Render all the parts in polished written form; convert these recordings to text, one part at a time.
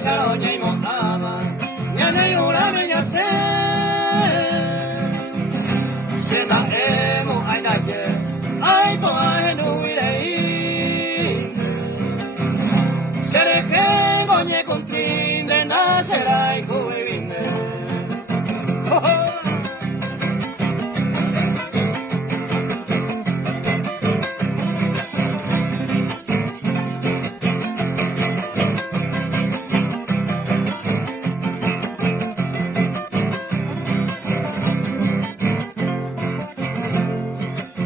Saroña y Motama, ya no hay una niña se la hemos a ayer, ay, toda en un virey. Se le que goñe con trinde, nacerá y juvenil.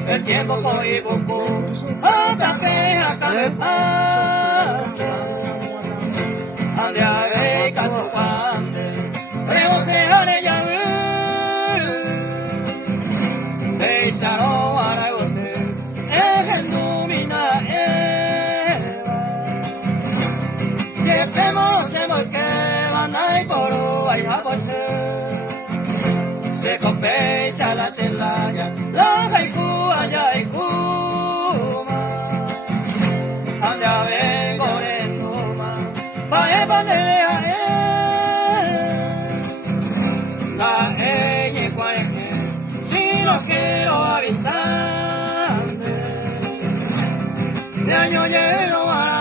El tiempo voy poco, hasta que acabe ande a ver canto pande, pero se hable ya de Saro Aragonde, el Numina Eva, llevemos el que van a ir por hoy a por ser. Se compensa la celaya, la haiku allá haikuma, ande a ver gorenuma, pa' panea la eñe cuaeñe, si no quiero avisarte, de año lleno a